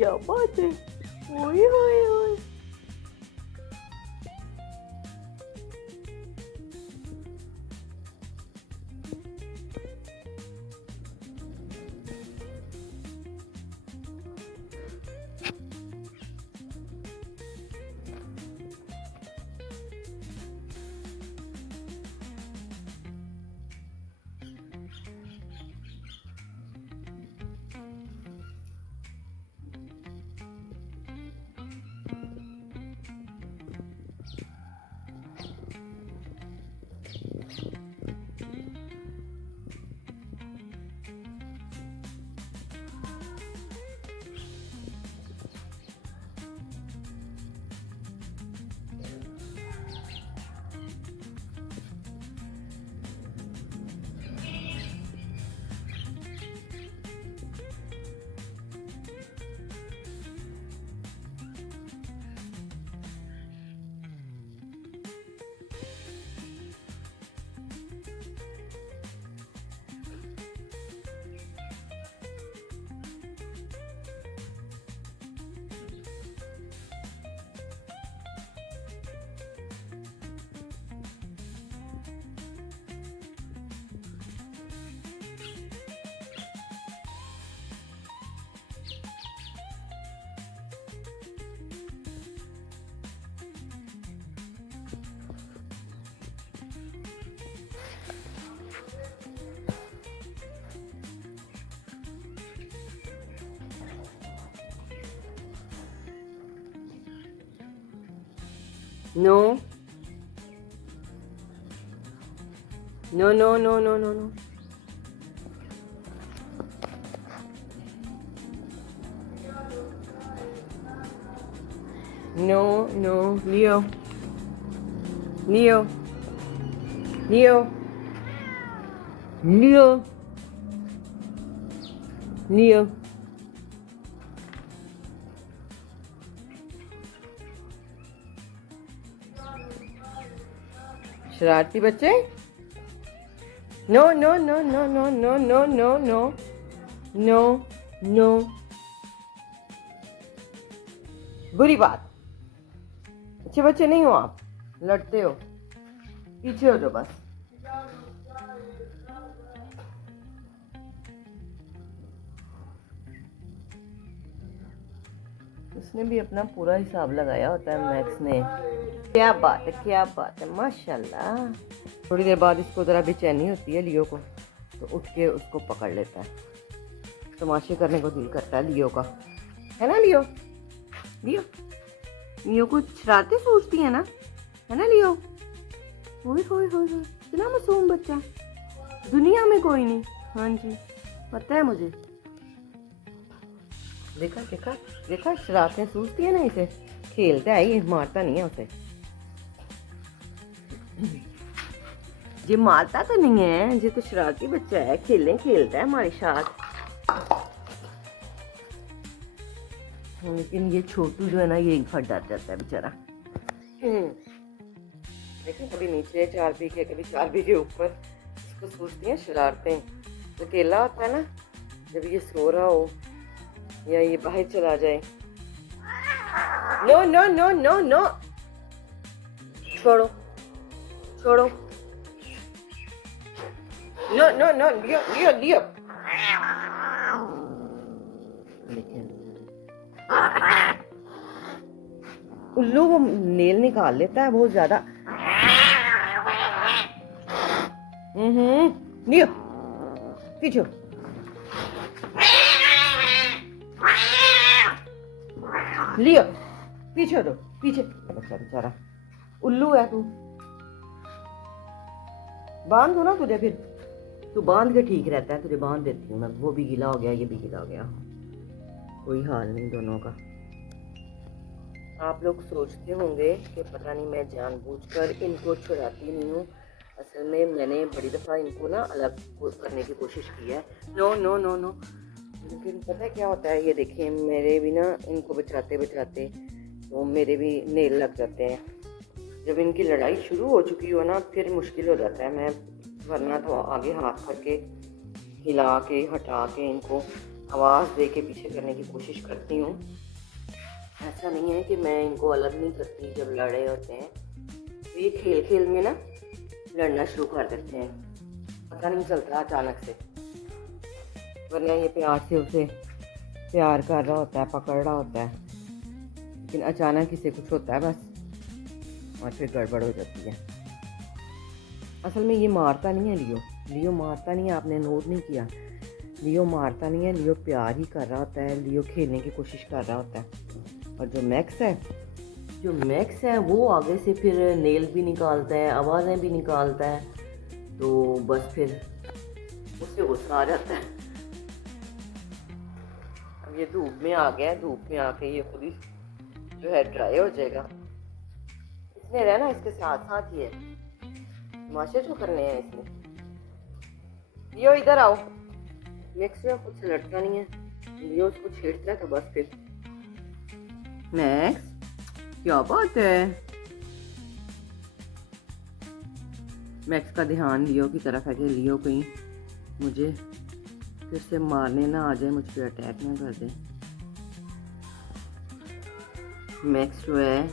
क्या बात है। ओए होए होए। No. No, no, no, no, no, no. No, no, Leo. Leo. Leo. Leo. Leo. शरारती बच्चे। No no no no no no no no no no no. बुरी बात। अच्छे बच्चे नहीं हो आप, लड़ते हो। पीछे हो जाओ बस। उसने भी अपना पूरा हिसाब लगाया होता है मैक्स ने। क्या बात है, क्या बात है, माशाल्लाह। थोड़ी देर बाद इसको ज़रा बेचैनी होती है लियो को, तो उठ के उसको पकड़ लेता है। तमाशे करने को दिल करता है लियो का, है ना लियो। लियो लियो को शरारतें सोचती है ना, है ना लियो। होए होए होए होए, इतना मासूम बच्चा दुनिया में कोई नहीं। हाँ जी, पता है मुझे। देखा देखा देखा, शरारतें सूझती है ना इसे। खेलता है ये, मारता नहीं है उसे। ये मारता तो नहीं है, ये तो शरारती बच्चा है, खेलता है हमारे साथ। लेकिन ये छोटू जो है ना, ये फट डर जाता है बेचारा। देखिए, कभी नीचे चार पी के, कभी चार पी के ऊपर। इसको सूझती हैं शरारतें। अकेला होता है ना, जब ये सो रहा हो या ये बाहर चला जाए। No no no no no, छोड़ो छोड़ो। No no no, Leo Leo Leo. उल्लू वो नेल निकाल लेता है बहुत ज्यादा। लियो पीछे। लियो पीछे दो, पीछे। बच्चा बेचारा उल्लू है तू। बांध दो ना तुझे, फिर तू बांध के ठीक रहता है। तुझे बांध देती हूँ मैं। वो भी गीला हो गया, ये भी गीला हो गया, कोई हाल नहीं दोनों का। आप लोग सोचते होंगे कि पता नहीं मैं जानबूझकर इनको छुड़ाती नहीं हूँ। असल में मैंने बड़ी दफ़ा इनको ना अलग करने की कोशिश की है। No no no no. लेकिन पता है क्या होता है, ये देखिए मेरे भी ना इनको बचाते बचाते तो मेरे भी नेल लग जाते हैं। जब इनकी लड़ाई शुरू हो चुकी हो ना, फिर मुश्किल हो जाता है। मैं वरना तो आगे हाथ करके हिला के हटा के इनको आवाज़ दे के पीछे करने की कोशिश करती हूँ। ऐसा नहीं है कि मैं इनको अलग नहीं करती जब लड़े होते हैं, तो ये खेल खेल में ना लड़ना शुरू कर देते हैं, पता नहीं चलता अचानक से। वरना ये प्यार से उसे प्यार कर रहा होता है, पकड़ रहा होता है, लेकिन अचानक इसे कुछ होता है बस, और फिर गड़बड़ हो जाती है। असल में ये मारता नहीं है लियो मारता नहीं है, आपने नोट नहीं किया। लियो मारता नहीं है, लियो प्यार ही कर रहा होता है, लियो खेलने की कोशिश कर रहा होता है। और जो मैक्स है वो आगे से फिर नेल भी निकालता है, आवाज़ें भी निकालता है, तो बस फिर उससे गुस्सा आ जाता है। अब ये धूप में आ गया है, धूप में आके ये खुद ही जो है ड्राई हो जाएगा। इसने रहना इसके साथ साथ ही है, तमाशे जो करने हैं इसने। लियो इधर आओ। मैक्स जो खुद से लड़ता नहीं है, लियो उसको छेड़ता है तो बस फिर। मैक्स क्या बात है। मैक्स का ध्यान लियो की तरफ है कि लियो कहीं मुझे फिर से मारने ना आ जाए, मुझ पर अटैक ना कर दे। मैक्स जो है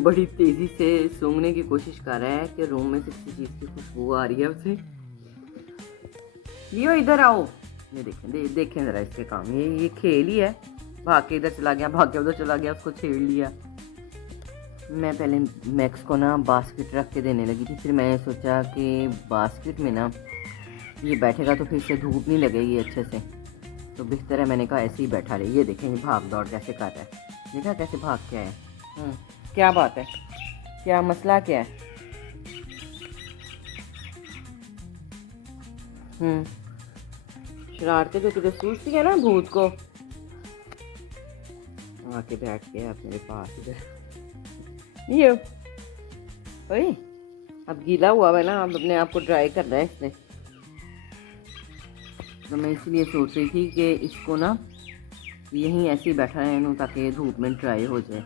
बड़ी तेज़ी से सूंघने की कोशिश कर रहा है कि रूम में से किसी चीज़ की खुशबू आ रही है उसे। लियो इधर आओ। ये देखें ज़रा इसके काम, ये खेल ही है। भाग के इधर चला गया, भाग के उधर चला गया, उसको छेड़ लिया। मैं पहले मैक्स को ना बास्केट रख के देने लगी थी, फिर मैंने सोचा कि बास्केट में ना ये बैठेगा तो फिर से धूप नहीं लगेगी अच्छे से, तो बेहतर है, मैंने कहा ऐसे ही बैठा रहे। ये देखें ये भाग दौड़ कैसे कर रहा है, देखा कैसे भाग के आया। क्या बात है, क्या मसला क्या है? शरारतें तो तुझे सूझती है ना भूत को। आके बैठ गया अब मेरे पास इधर। ये ओए अब गीला हुआ है ना, अब अपने आप को ड्राई करना है इसने। तो मैं इसलिए सोच रही थी कि इसको ना यहीं ऐसे ही बैठा रहूँ ताकि धूप में ड्राई हो जाए।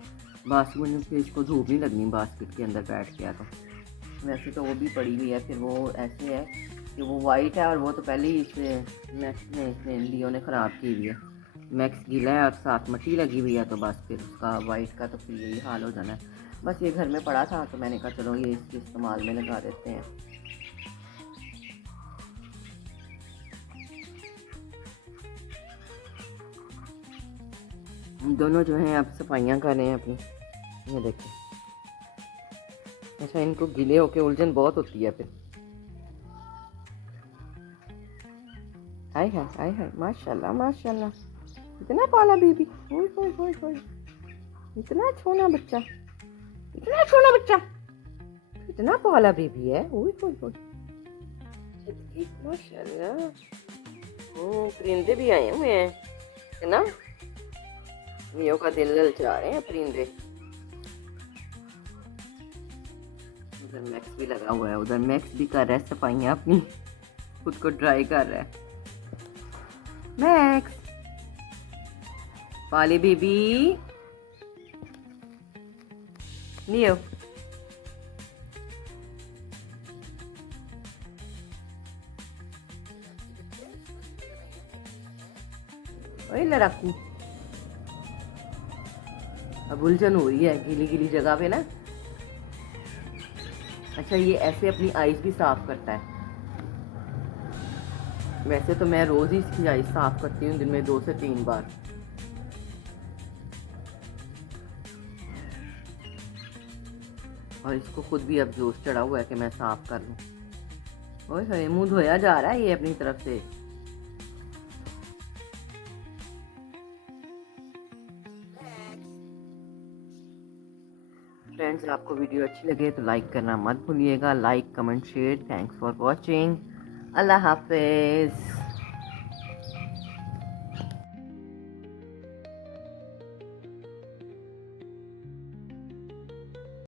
बास्केट में फिर इसको धूप नहीं लगनी, बास्केट के अंदर बैठ गया तो। वैसे तो वो भी पड़ी हुई है, फिर वो ऐसे है कि वो वाइट है और वो तो पहले ही इसे इसने लियो ने ख़राब की हुई है। मैक्स गीला है और साथ मट्टी लगी हुई है, तो बस फिर उसका वाइट का तो फिर यही हाल हो जाना है। बस ये घर में पड़ा था तो मैंने कहा चलो ये इसके इस्तेमाल में लगा देते हैं। दोनों जो हैं अब सफाइयाँ कर रहे हैं अपनी। ये देखिए, अच्छा इनको गीले होके उलझन बहुत होती है फिर। हाय हाय हाय हाय, माशाल्लाह माशाल्लाह, इतना पाला बेबी, ओए ओए ओए ओए, इतना छोटा बच्चा, इतना छोटा बच्चा, इतना पाला बेबी है, ओए ओए ओए, माशाल्लाह। ओ परिंदे भी आए हुए हैं, है ना? मियों का दिल ललचा रहे हैं परिंदे। उधर मैक्स भी लगा हुआ है, उधर मैक्स भी कर रहा है सफाइयाँ अपनी, खुद को ड्राई कर रहा है। मैक्स पाली बेबी लियो, ओए लड़ाकू। अब उलझन हो रही है गीली गीली जगह पे ना। अच्छा ये ऐसे अपनी आईज भी साफ करता है। वैसे तो मैं रोज ही इसकी आईज साफ करती हूँ, दिन में 2 से 3 बार। और इसको खुद भी अब जोश चढ़ा हुआ है कि मैं साफ कर लूँ। ओए होए मुंह धोया जा रहा है ये अपनी तरफ से। फ्रेंड्स आपको वीडियो अच्छी लगे तो लाइक करना मत भूलिएगा। Like comment share. Thanks for watching. अल्लाह हाफिज़।